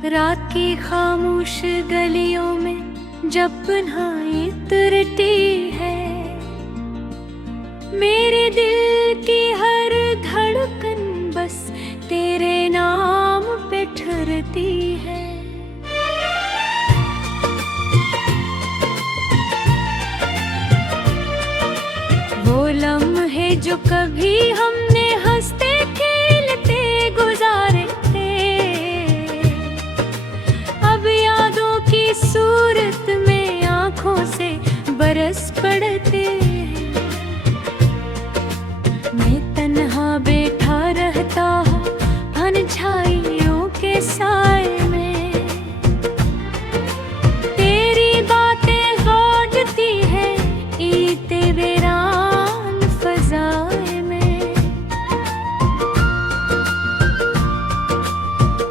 रात की खामोश गलियों में जब तन्हाई तुरती है, मेरे दिल की हर धड़कन बस तेरे नाम पे ठहरती है। वो लम्हे जो कभी हमने हंसते खेलते गुजारे थे, अब यादों की सूरत में आंखों से बरस पड़ते हैं। मैं तन्हा बैठा रहता हूँ अनछाइयों के साए में, तेरी बातें गूंजती है ईते वीरान फज़ाए में।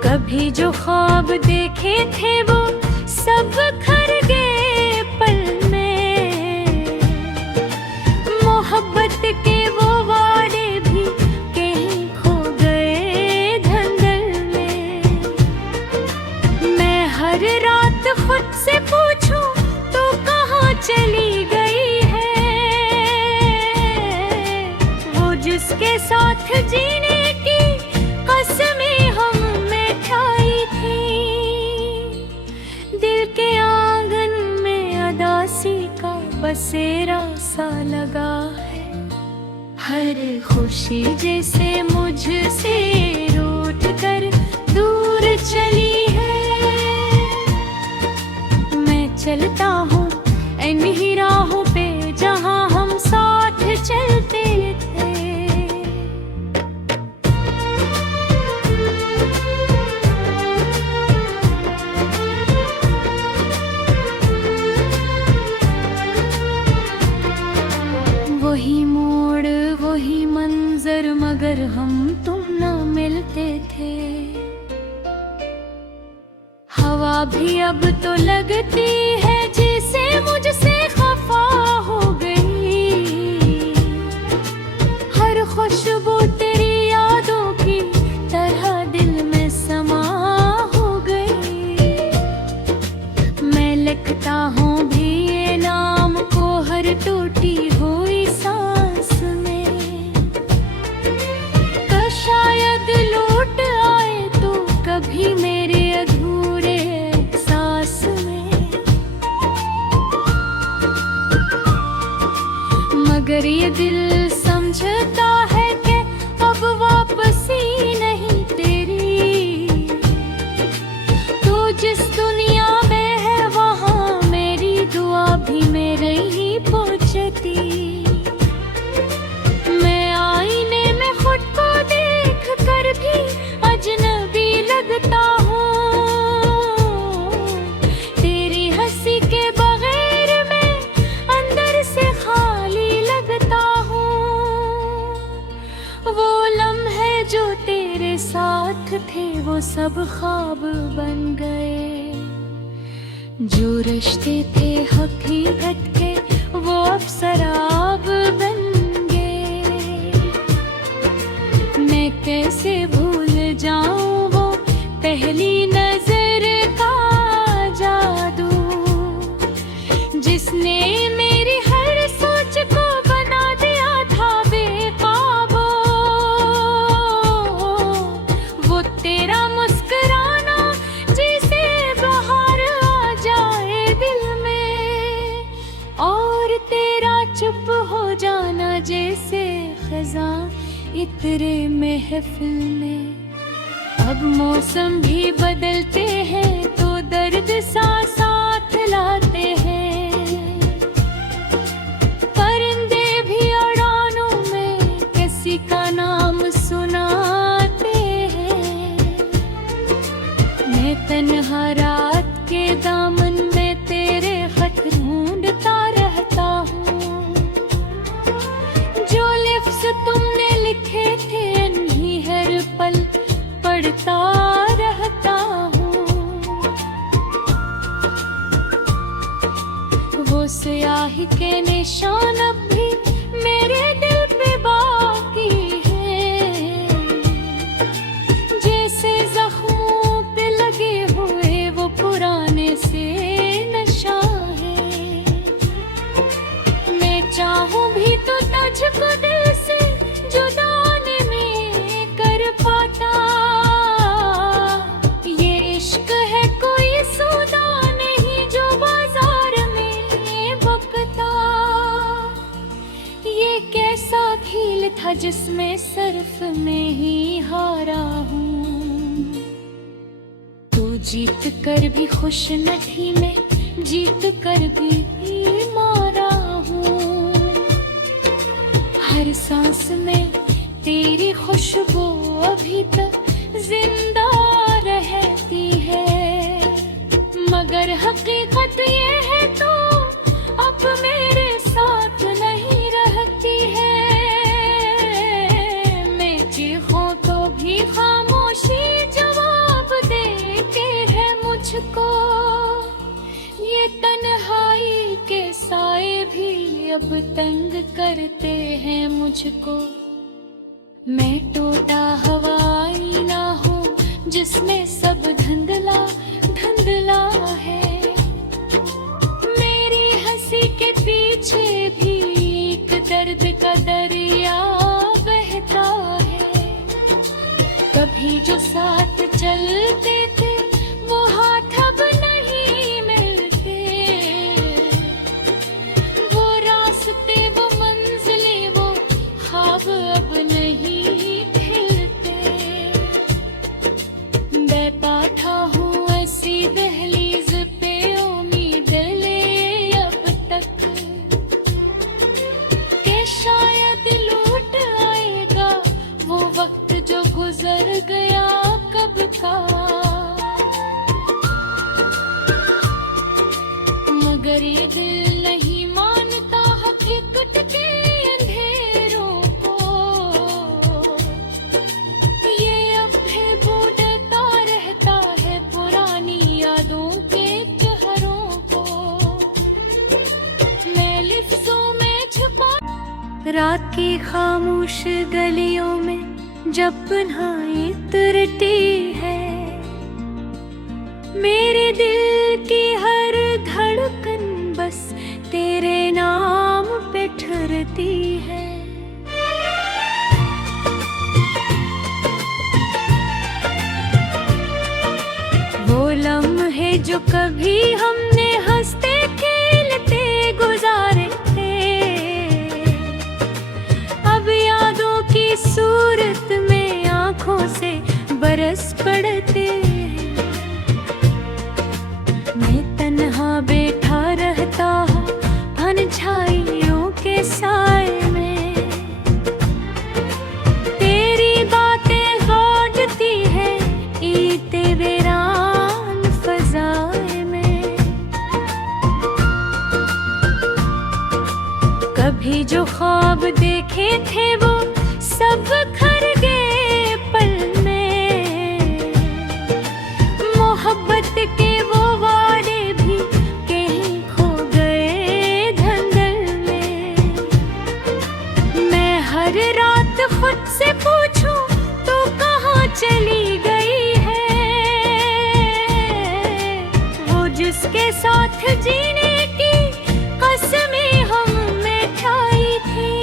कभी जो ख्वाब देखे थे वो सब खर गए पल में, मोहब्बत के वो वादे भी कहीं खो गए धंधल में। मैं हर रात खुद से पूछूं तू कहाँ चली गई है, वो जिसके साथ जीने की कसमें हम में खाई थी। दिल के आंगन में उदासी का बसेरा सा लगा है, हर खुशी जैसे मुझसे रूठ कर दूर चली है। मैं चलता हूँ इन्हीं राहों पे जहाँ हम साथ चलते थे। वही मोड़ वही मंजर मगर हम तुम ना मिलते थे। हवा भी अब तो लगती है जैसे मुझसे खफा हो गई, हर खुशबू तेरी यादों की तरह दिल में समा हो गई। मैं लिखता हूँ भी ये नाम को हर टूटी हुई सांस में, शायद लौट आए तो कभी मेरे अधूरे एहसास में। मगर ये दिल समझता है कि अब वापसी नहीं तेरी, तू जिस दुनिया में है वहाँ मेरी दुआ भी मेरे ही पहुँचती। मैं आईने में खुद को देख कर भी अजनबी लगता हूँ, तेरी हंसी के बगैर मैं अंदर से खाली लगता हूँ। वो लम्हे जो तेरे साथ थे वो सब ख्वाब बन गए, जो रिश्ते थे हकीकत के वो अब शराब बन गए। मैं कैसे भूल जाऊं वो पहली नजर का जादू, जिसने मेरी हर सोच को बना दिया था बेकाबू। वो तेरा मुस्कुराना जैसे बहार आ जाए दिल में, और तेरा चुप हो जाना जैसे खज़ां इतरे महफिल में। अब मौसम भी बदलते हैं तो दर्द सा साथ लाते हैं, परिंदे भी उड़ानों में किसी का नाम सुनाते हैं। मैं तन्हा रात के दामन में तेरे खत ढूंढता रहता हूँ, जो लिफ्ज़ तुमने लिखे थे इन्हीं हर पल पढ़ता रहता हूँ। वो स्याही के निशान अब भी मेरे दिल पे बाकी है, जैसे जख्मों पे लगे हो जिसमें सर्फ में ही हारा हूँ। तू जीत कर भी खुश न थी, मैं जीत कर भी मारा हूँ। हर सांस में तेरी खुशबू अभी तक जिंदा रहती है, मगर हकीकत ये है तो अब मेरे साथ नहीं रहती है। मैं चीखूं तो भी खामोशी जवाब देती है मुझको। ये तन्हाई के साए भी अब तंग करते हैं मुझको। मैं टूटा हवाई ना हूँ जिसमें सब धुंधला धुंधला है। मेरी हंसी के पीछे भी एक दर्द का दरिया बहता है। कभी जो साथ चलते थे वो हाथ अब नहीं मिलते, वो रास्ते वो मंजिलें वो ख्वाब अब नहीं खिलते। बैठा हूँ ऐसी दहलीज पे उम्मीद ले अब तक कि शायद लौट आएगा वो वक्त जो गुजर गया कब का। मगर ये दिल नहीं मानता हकीकत के अंधेरों को। ये अब भी बूढ़ता रहता है पुरानी यादों के चेहरों को। मैं लिफ्ज़ों में छुपा रात की खामोश गलियों में जब तन्हाई तरती है। मेरे दिल की हर धड़कन बस तेरे नाम पे ठहरती है। वो लम्हे जो कभी हमने हंसते खेलते गुजारे थे, अब यादों की सूरत में आंखों से बरस पड़ते हैं। मैं तन्हा बैठा रहता हूँ अनछाइयों के साए में। तेरी बातें गूंजती है ईते वीरान फज़ाए में। कभी जो ख्वाब देखे थे वो सब खर गए पल में। मोहब्बत के वो वादे भी कहीं खो गए धंधल में। मैं हर रात खुद से पूछूं तो कहाँ चली गई है वो जिसके साथ जीने की कसमें हमने खाई थी।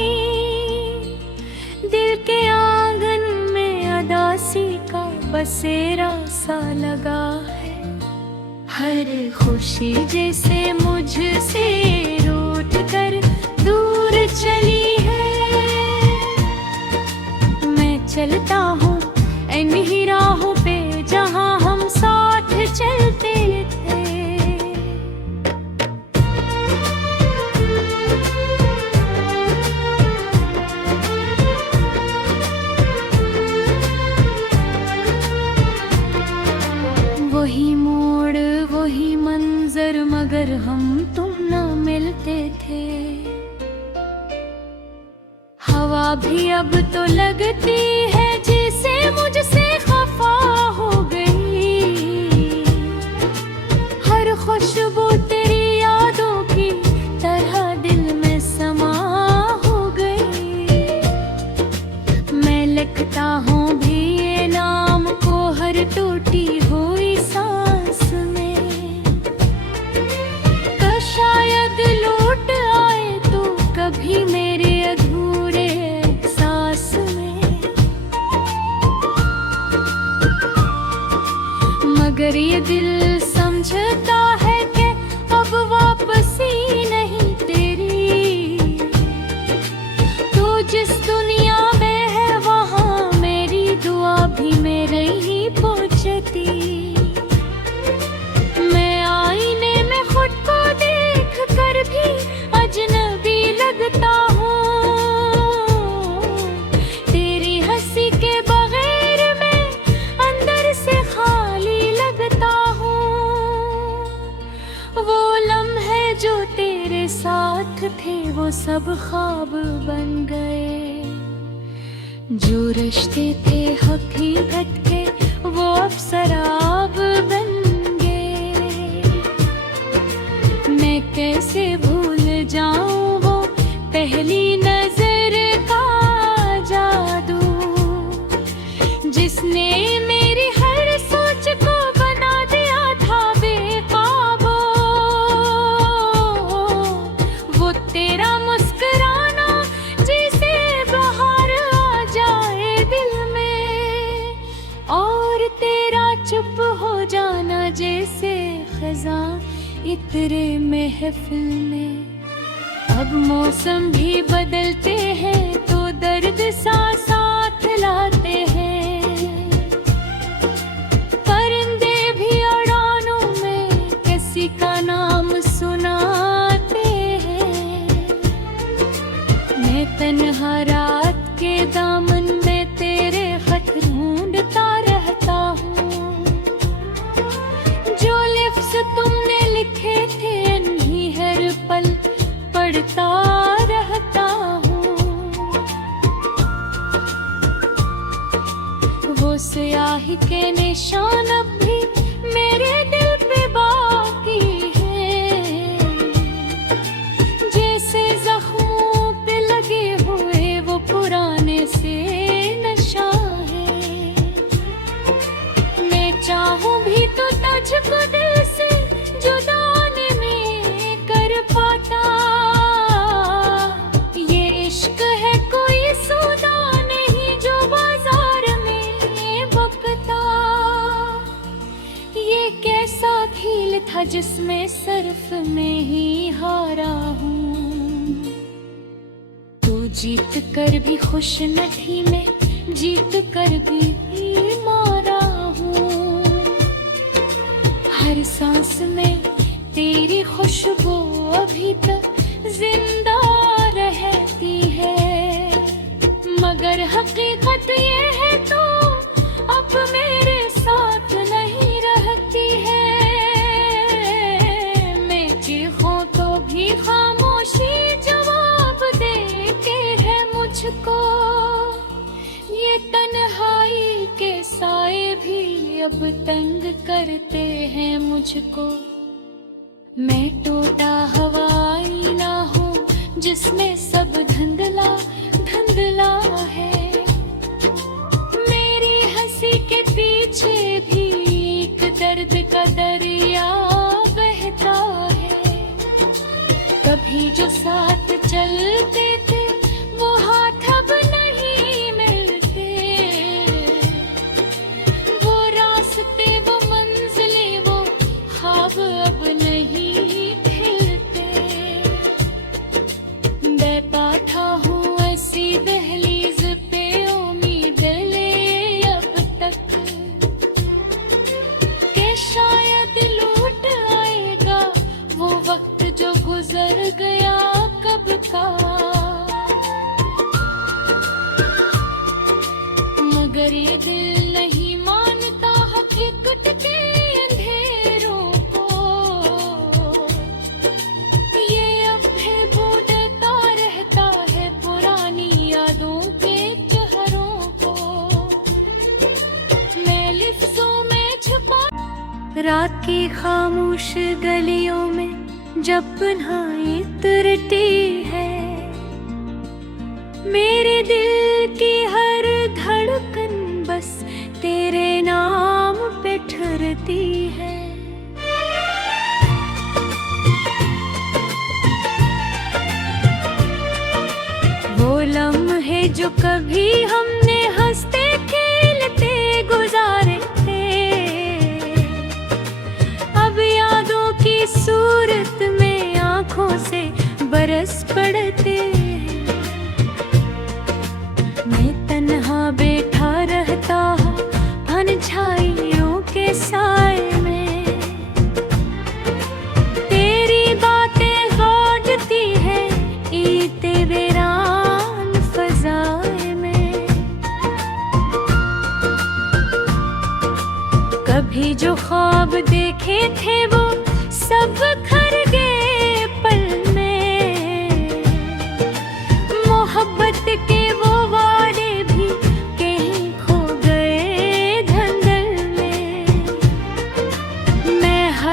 दिल के आंगन में अदासी का बसेरा सा लगा है। हर खुशी जैसे मुझसे रूठ कर दूर चली है। मैं चलता हूँ इन्हीं राहों पे जहाँ हम साथ चलते थे। वही मोड़ वही मंजर मगर हम तुम न मिलते थे। हवा भी अब तो लगती है जैसे मुझसे खफा हो गई। हर खुशबू तेरी यादों की तरह दिल में समा हो गई। मैं लिखता हूँ भी ये नाम को हर टूटी हुई सांस में। शायद लौट आए तो कभी मेरे अधूरे एहसास में। मगर ये दिल समझता है कि अब वापसी नहीं तेरी। तो जिस दुनिया में सब ख्वाब बन गए। जो रिश्ते थे हकीकत के वो अब शराब बन गए। मैं कैसे भूल जाऊं वो पहली नजर का जादू, जिसने मेरी हर सोच को बना दिया था बेकाबू। वो तेरा मुस्कुराना जैसे बाहर आ जाए दिल में, और तेरा चुप हो जाना जैसे खज़ां इतरे महफिल में। अब मौसम भी बदलते हैं तो दर्द सा साथ लाते हैं। परिंदे भी उड़ानों में किसी का नाम सुनाते हैं। मैं तन्हा रात के दामन में तेरे खत ढूंढता रहता हूँ। जो लिफ्ज़ तुमने लिखे थे अनही हर पल पढ़ता रहता हूँ। वो स्याही के निशान अब भी मेरे दिल पे बाकी हैं, जैसे जख्मों पे लगे हुए वो पुराने से नशा है। मैं चाहूँ भी तो तुझको दिल से जुदा नहीं कर पाता। खेल था जिसमें सर्फ में ही हारा हूँ। तू जीत कर भी खुश न थी, मैं जीत कर भी मारा हूँ। हर सांस में तेरी खुशबू अभी तक जिंदा रहती है, मगर हकीकत ये है तो अब मेरे साथ नहीं रहती है। खामोशी जवाब देते है मुझको, ये तन्हाई के साए भी अब तंग करते हैं मुझको। मैं टूटा हवाई ना हूँ जिसमें सब धुंधला धुंधला है। मेरी हंसी के पीछे भी एक दर्द का दरिया बहता है। कभी जो साथ चलते थे वो हाथ अब नहीं मिलते। वो रास्ते वो मंजिलें वो ख्वाब अब नहीं खिलते। मैं बैठा हूँ ऐसी दहलीज पे उम्मीद ले अब तक कि शायद लौट आएगा वो वक्त जो गुजर गया कब का। मगर ये दिल नहीं मानता हकीकत के अंधेरों को। ये अब भी बूझता रहता है पुरानी यादों के चेहरों को। मैं लिफ्ज़ों में छुपा रात की खामोश गलियों में जब पन्हाई तुरती है। मेरे दिल की हर धड़कन बस तेरे नाम पे ठहरती है। वो लम्हे जो कभी हमने हंसते खेलते गुजारे थे, अब यादों की सूरत में आँखों से बरस पड़ते हैं। मैं तन्हा बैठा रहता हूँ अनछाइयों के साए में। तेरी बातें गूंजती है ईते वीरान फज़ाए में। कभी जो ख्वाब देखे थे वो सब खर गए पल में।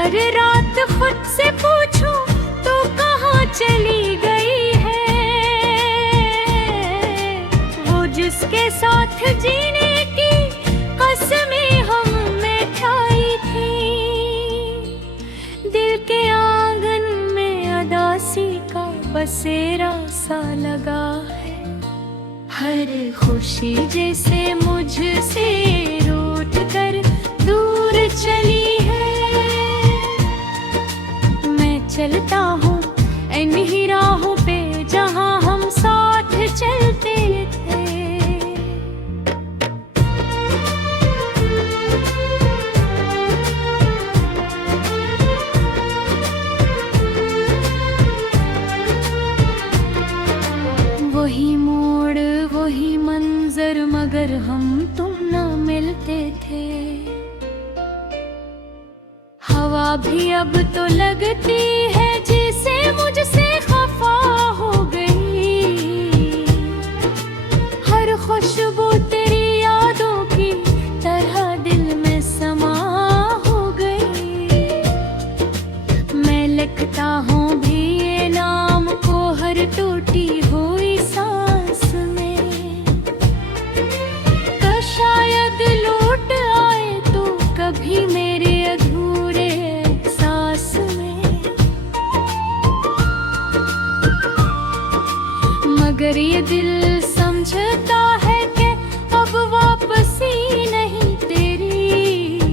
हर रात खुद से पूछूं तो कहाँ चली गई है वो जिसके साथ जीने की कसमें हमने खाई थी। दिल के आंगन में अदासी का बसेरा सा लगा है। हर खुशी जैसे मुझसे रूठ कर दूर चली है। मैं चलता हूँ इन्हीं राहों पे जहाँ हम साथ चलते थे। वही मोड़ वही मंजर मगर हम तुम ना मिलते थे। हवा भी अब तो लगती है जैसे मुझसे खफा हो गई। हर खुशबू तेरी यादों की तरह दिल में समा हो गई। मैं लिखता हूँ भी ये नाम को हर टूटी हुई सांस में। तो शायद लौट आए तो कभी मेरे अधूरे एहसास में। मगर ये दिल समझता है कि अब वापसी नहीं तेरी।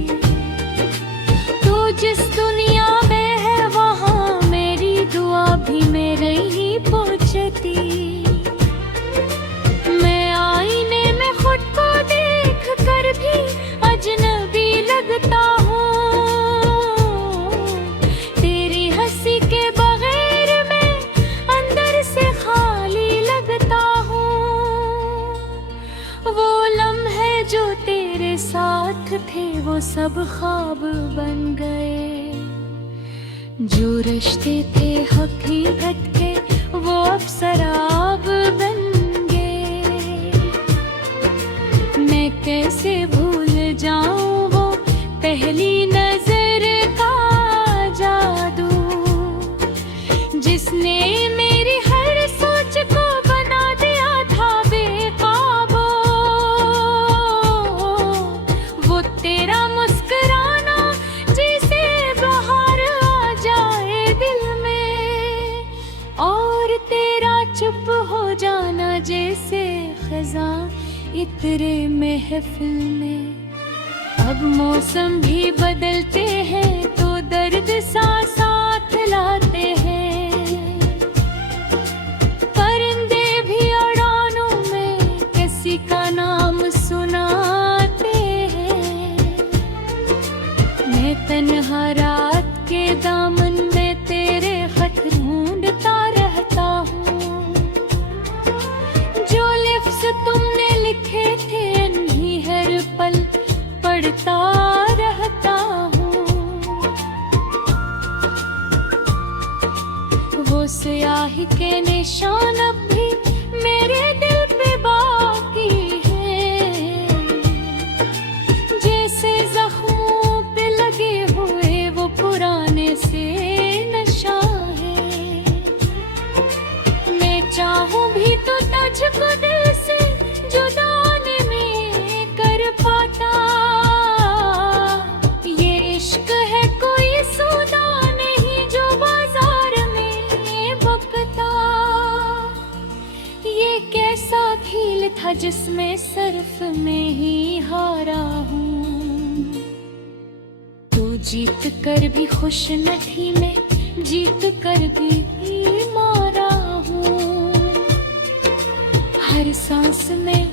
तू जिस दुनिया में है वहाँ मेरी दुआ भी मेरे ही पहुँचती। मैं आईने में खुद को देख कर भी अजनबी लगता हूँ। तेरी हंसी के बगैर मैं अंदर से खाली लगता हूँ। वो लम्हे जो तेरे साथ थे वो सब ख्वाब बन गए। जो रिश्ते थे हकीकत के वो अब शराब बन गए। मैं कैसे भूल जाऊं वो पहली नजर का जादू जिसने मेरी हर सोच को बना दिया था बेकाबू। वो तेरा मुस्कुराना जैसे बहार आ जाए दिल में और तेरा चुप हो जाना जैसे खज़ां इतरे महफिल में। अब मौसम भी बदलते हैं तो दर्द सा साथ लाते हैं। परिंदे भी उड़ानों में किसी का नाम सुनाते हैं। मैं तन्हा रात के दामन में तेरे खत ढूंढता रहता हूँ। जो लिफ्ज़ तुमने लिखे थे इन्हीं हर पल पढ़ता रहता हूँ। वो स्याही के निशान अब भी मेरे दिल पे बाकी हैं। जैसे जख्मों पे लगे हुए वो पुराने से नशा है। मैं चाहूँ भी तो तुझको दिल से जुदा नहीं कर पाता। ये इश्क है कोई सौदा नहीं जो बाजार में बकता। ये कैसा खेल था जिसमें सिर्फ मैं ही हारा हूँ। तू जीत कर भी खुश न थी मैं जीत कर भी मारा हूँ। हर सांस में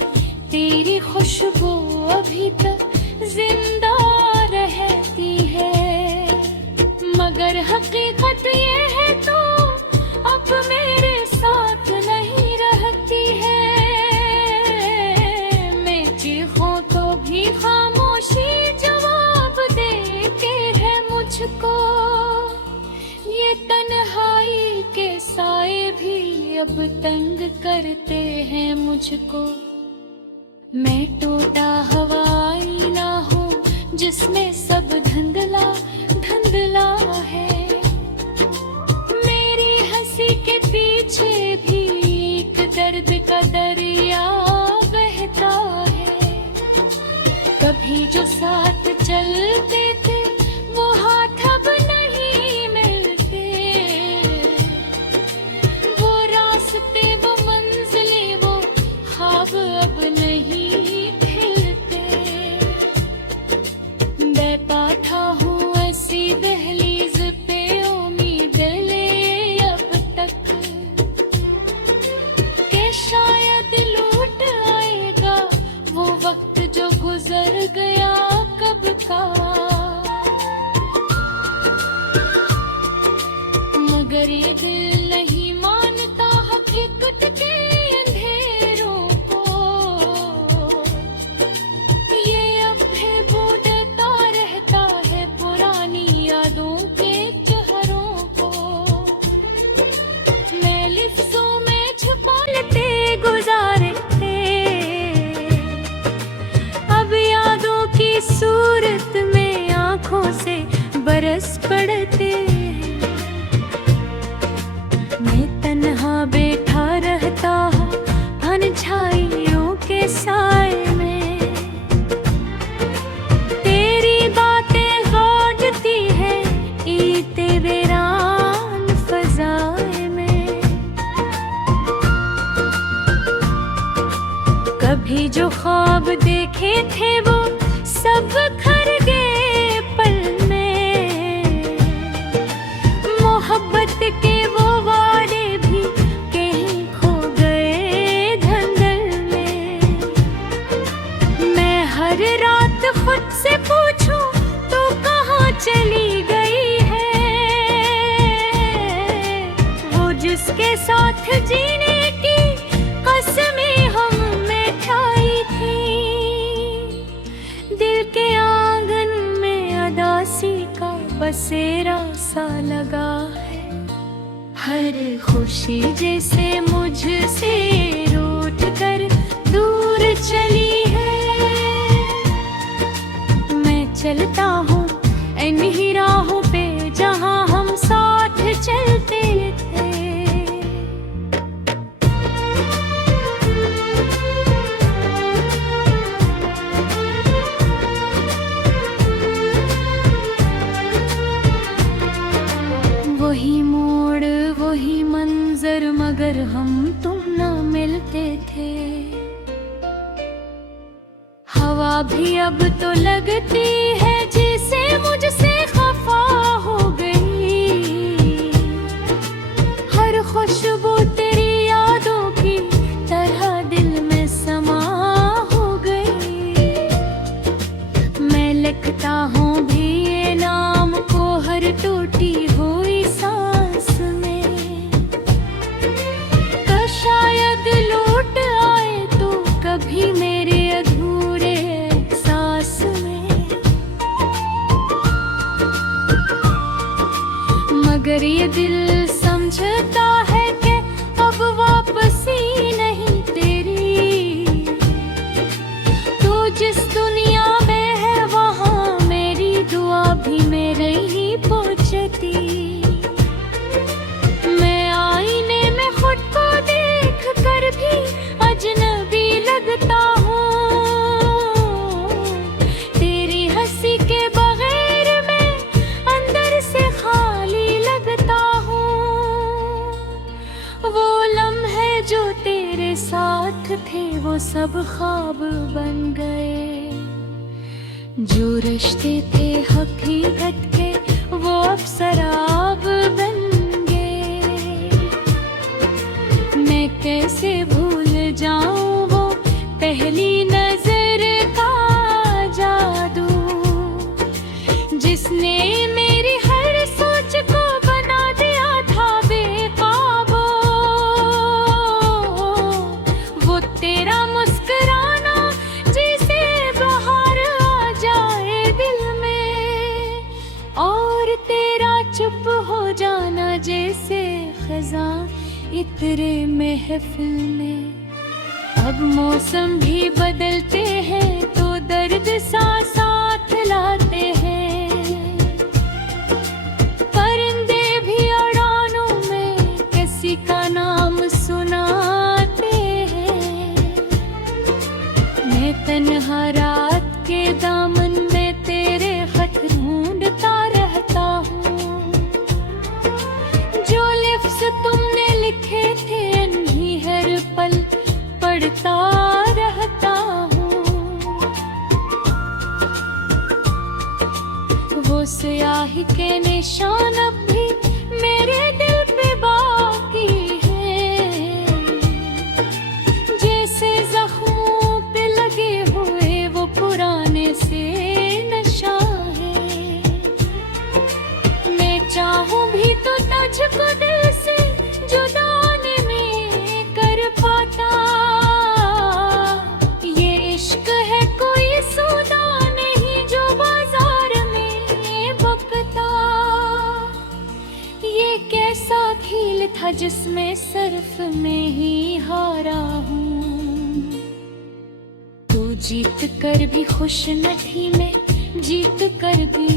तेरी खुशबू अभी तक जिंदा रहती है। मगर हकीकत ये है तो अब मेरे साथ नहीं रहती है। मैं चीखूं तो भी खामोशी जवाब देती है मुझको। ये तन्हाई के साए भी अब तंग करते हैं मुझको। मैं टूटा हवाई ना हूँ जिसमें सब धुंधला धुंधला मगर ये दिल नहीं मानता हकीकत के अंधेरों को। ये अब भी बूंदता रहता है पुरानी यादों के चेहरों को। मैं लिफ्ज़ों में छुपा लेते गुजारे थे, अब यादों की सूरत में आँखों से बरस पड़ते। मैं तन्हा बैठा रहता हूँ अनछाइयों के साए में। तेरी बातें गूंजती है ईते वीरान फ़ज़ाए में। कभी जो ख्वाब देखे थे वो सब खर गए पल में। मोहब्बत के वो वादे भी कहीं खो गए धंधल में। मैं हर रात खुद से पूछूं तू कहाँ चली गई है। वो जिसके साथ जीने की कसमें हम में खाई थी। दिल के आंगन में अदासी का बसेरा सा लगा है। हर खुशी जैसे मुझसे रूठ कर दूर चली है। मैं चलता हूँ इन्हीं राहों पे जहाँ हम साथ चलते थे। वही मोड़ वही मंजर मगर हम तुम ना मिलते थे। हवा भी अब तो लगती है जैसे मुझसे खफा हो गई। हर खुशबू तेरी यादों की तरह दिल में समा हो गई। मैं लिखता हूँ भी ये नाम को हर टूटी हुई सांस में। तो शायद लौट आए तो कभी मेरे अधूरे एहसास में। मगर ये दिल समझता है कि अब वापसी नहीं तेरी। तू जिस दुनिया में है वहाँ मेरी दुआ भी मेरे ही पहुँचती। मैं आईने में खुद को देख कर भी अजनबी लगता हूँ। तेरी हंसी के बगैर मैं अंदर से खाली लगता हूँ। वो लम्हे जो तेरे साथ थे वो सब ख्वाब बन गए। जो रिश्ते थे हकीकत के वो अब शराब बन गए। मैं कैसे भूल जाऊं वो पहली नजर का जादू जिसने मेरी हर सोच को बना दिया था बेकाबू। वो तेरा मुस्कुराना जैसे बहार आ जाए दिल में, और तेरा चुप हो जाना जैसे खज़ां इतरे महफिल में। अब मौसम भी बदलते हैं तो दर्द सा साथ लाते हैं। परिंदे भी उड़ानों में किसी का नाम सुनाते हैं। मैं तन्हा रात के दामन में तेरे खत ढूंढता रहता हूँ। जो लिफ्ज़ तुमने लिखे थे उन्हीं हर पल पढ़ता रहता हूँ। वो स्याही के निशान अब भी मेरे दिल पे बाकी हैं। जैसे जख्मों पे लगे हुए वो पुराने से नशा है। मैं चाहूँ भी तो तुझको दिल था जिसमें सिर्फ में ही हारा हूँ। तू जीत कर भी खुश न थी मैं, जीत कर भी